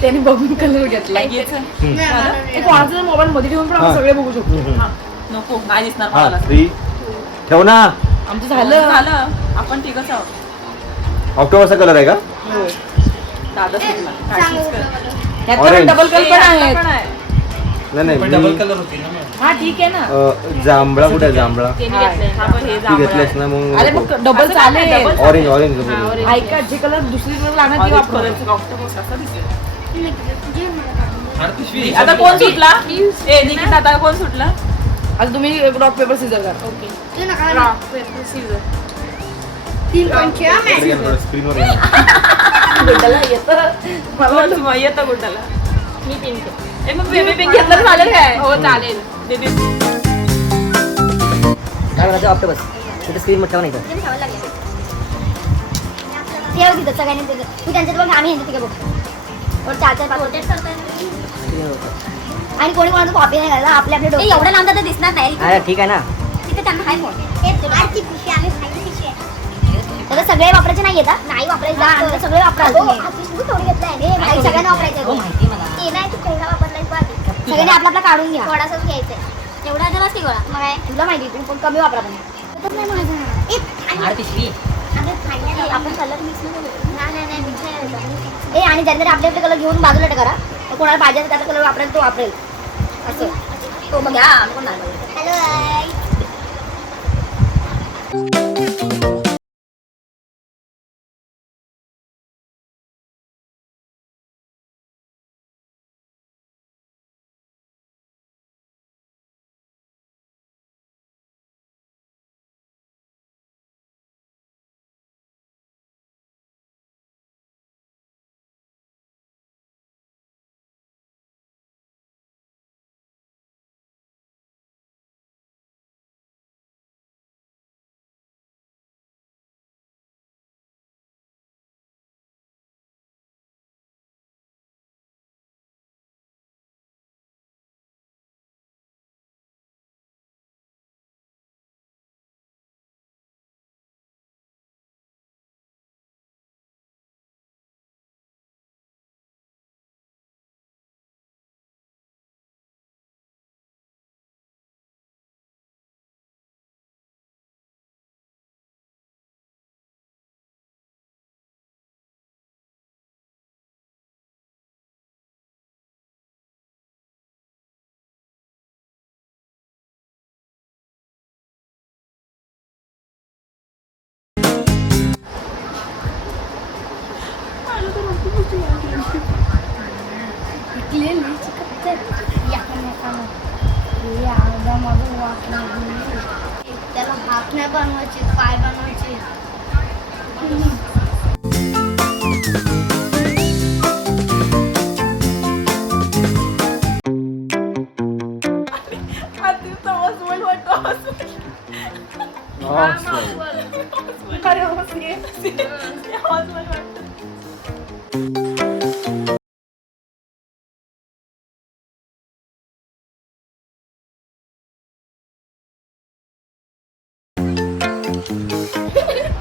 त्याने बघून कलर घेतला. कोणाचा मोबाईल मध्ये ठेवून पण आपण सगळे बघू शकतो. नको नाही दिसणार. ठेव ना. आमचं झालं. आपण ठीकच आहोत. ऑक्टोबरचा कलर आहे का? दादा डबल कलर पण आहे. नाही डबल कलर होती ना. हा ठीक आहे ना. जांभळा कुठे जांभळा ती घेतलीस ना मग. अरे मग डबल चालेल. ऑरेंज ऑरेंज ऐका जे कलर दुसरी कलर लागणार ती वापरायचं. आता कोण सुटला? निकिता आता कोण सुटला? आता तुम्ही रॉक पेपर सीझर करा. ओके. स्क्रीनवर गुड्डाला येतं. मला येतं गुड्डाला. मी पिंक. मग बेबी पिंक घेतलं चालेल काय? हो चालेल. बेबी काय म्हणायचं ऑक्टोबस तिथे स्क्रीन मध्ये ठेवा नाही ठेव तिथं सगळ्यांनी तू त्यांच्यात बघ आम्ही यांच्या तिथे बघ. 4-4 आणि कोणी कोणाचं कॉपी नाही करायला. आपल्या आपल्या डोळे एवढं लांब तर दिसणार नाही. अरे ठीक आहे ना. तिथे त्यांना हाय फोन तर सगळे वापरायचे नाही येतात. नाही वापरायचं सगळे वापरायचं. सगळ्यांना वापरायचं. ते नाही तू पहिला वापरलाय. सगळ्यांनी आपला आपला काढून घ्या. थोडासाच घ्यायचंय. एवढा जर असते गोळा मग काय तुला माहिती तू पण कमी वापरा. आपण कलर मिक्स नाही. आणि ज्यांनी आपले आपले कलर घेऊन बाजूला करा. कोणाला पाहिजे त्याचा कलर वापरेल तो वापरेल असं. तो मग घ्या. हॅलो त्याला हात नाही बनवायचे पाय बनवायचे.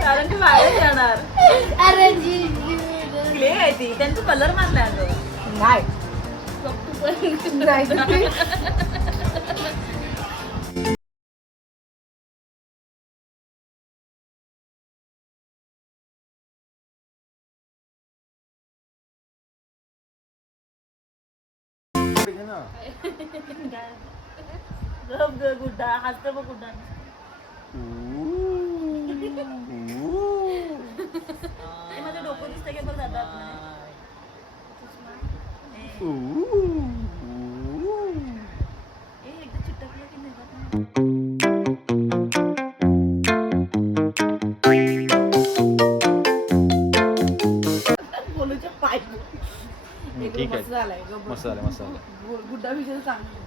कारण ती बाहेर जाणार. अरे क्ले आहे ती. त्यांचा कलर मारलाय नाही. गुड्डा हसतो बघ गुड्डा. माझं डोकं दिसतं की बघ जातात. एकदा चिटकलं की नाही. बोलूच्या पाय ठीक आहे. मस्त झालाय. मस्त झालं मस्त झालं. गुड्डा विषय चांगला.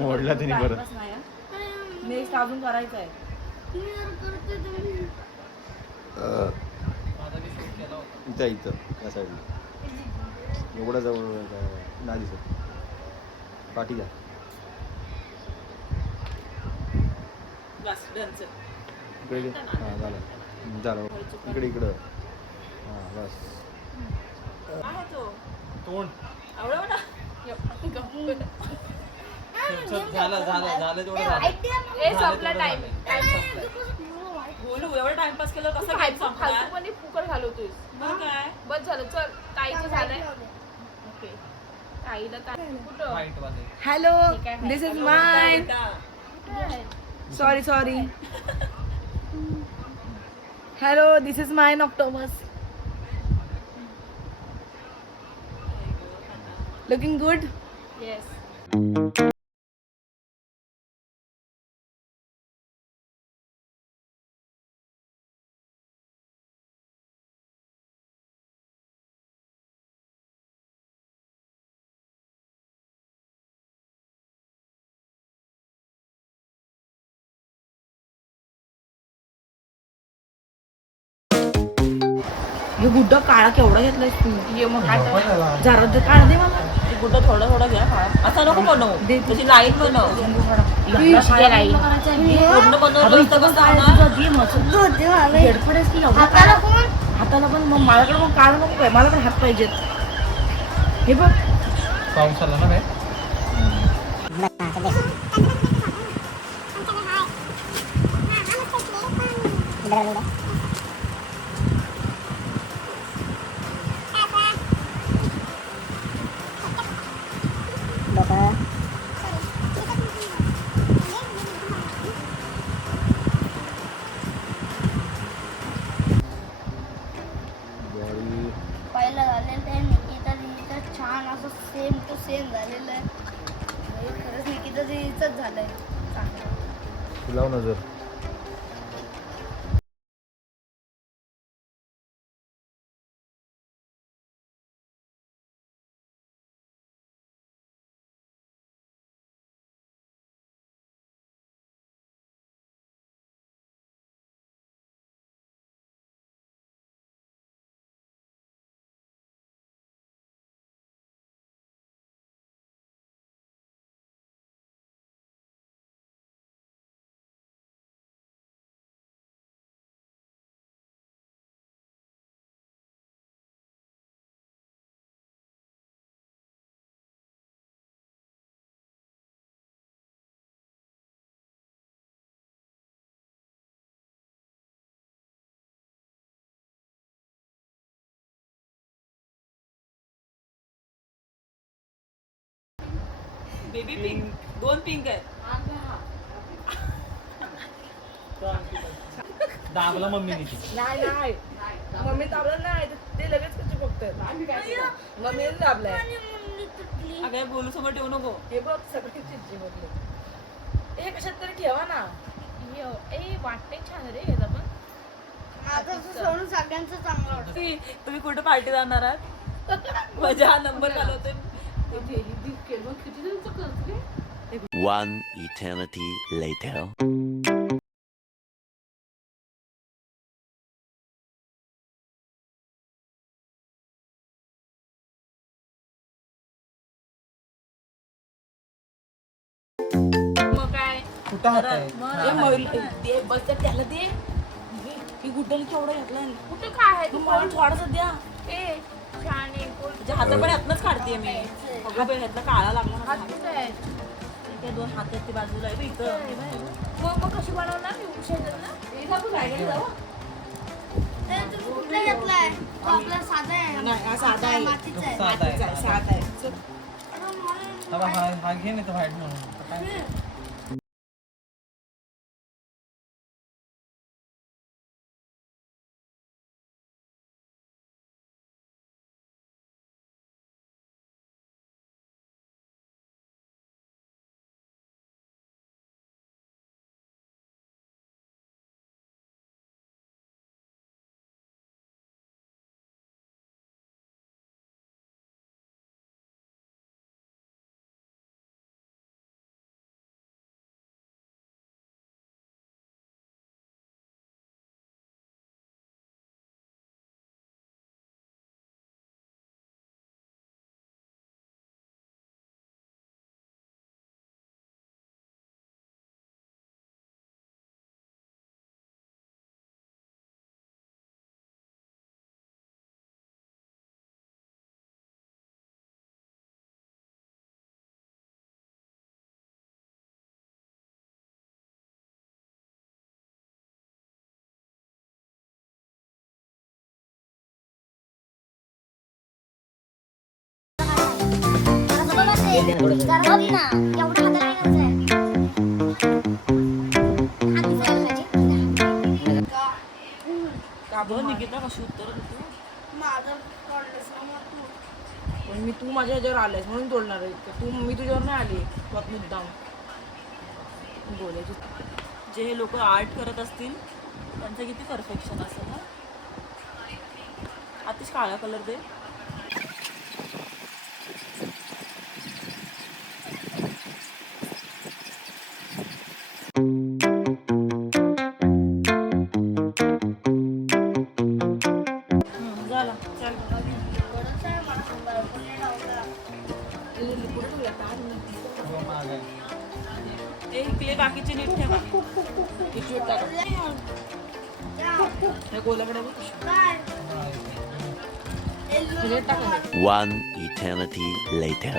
मोडला तिने परत. नेक्स्ट अजून करायचं आहे. इथं इथं त्या साईडला एवढं जवळ नाही दिसत. पाठी द्या. इकडे हां झालं झालं. इकडे इकडं हां बस. आहे तो तोंड आवडव ना झालं तेवढं झालं. हे संपला टाइम बोलू एवढा टाइमपास केलं कसं काय संपणार पण फुकट घालवतोय. मग काय बस झालं चल ताईचं झालंय. ओके ताईला काय कुठं वाईट वाले. Hello this is my sorry hello this is my ऑक्टोबस looking good yes हे गुड्डा काळा केवढा घेतलाय तू ये मग जरा ते काढ दे मला गुड्डा थोडा घ्या असा नको बनव त्याची लाईन बनव पूर्ण बनवलं असतं कसं होणार? हाताला पण मग माझ्याकडे मग काढ नको काय मला पण हात पाहिजेत हे बघ पाऊस आला ना काय पहिलं झालेलं आहे निकिता दिदीचं छान असं सेम टू सेम झालेलं आहे खरंच निकिता दिदीचंच झालंय चांगलं तुला नजर बेबी पिंक 2 पिंक आहेत दाबला मम्मीने ती. नाही मम्मी दाबलं नाही ते लगेच कशी बघतात मम्मीने दाबलाय अगं बोलू समोर ठेवू नको हे बघ सगळे चिंची बघले हे कशात तरी ठेवा ना ए वाटते छान रे याचा पण माझं असं सोडून सगळ्यांचं चांगलं वाटतं तुम्ही कुठे पार्टी जाणार आहात माझा हा नंबर घालवते One eternity later. मग काय कुठं हात आहे बस त्याला दे ही गुड्डल केवढं घेतलं कुठे काय आहे तू मला थोडासा द्या ए छान आहे तुझ्या हातात पण यातनंच काढते मी अगं बाई ह्यातला काळा लागला माझा हात. कुठे आहे ते 2 हात आहेत ती बाजूला आहे बघ इथं मग कशी बनवणार मी उशायला कुठलं घेतलंय तो आपला साधा आहे साधा आहे मातीचा आहे साधा आहे. चल. हा घे नाही तर व्हाईट म्हणून जरा बघ ना, एवढं हाताला नाही घालायचं आहे. हात दिसायला पाहिजे. बघ निकिता कशी उत्तर देते. पण मी तू माझ्या ह्याच्यावर आल्यास म्हणून तोडणार आहे. तू मी तुझ्यावर नाही आली मुद्दाम बोलायची. जे हे लोक आर्ट करत असतील त्यांचं किती परफेक्शन असेल ना. आतिश काळा कलर दे. झाला चल. क्ले बाकीचे नीट ठेवा. हे गोलाकडे बघ. One eternity later.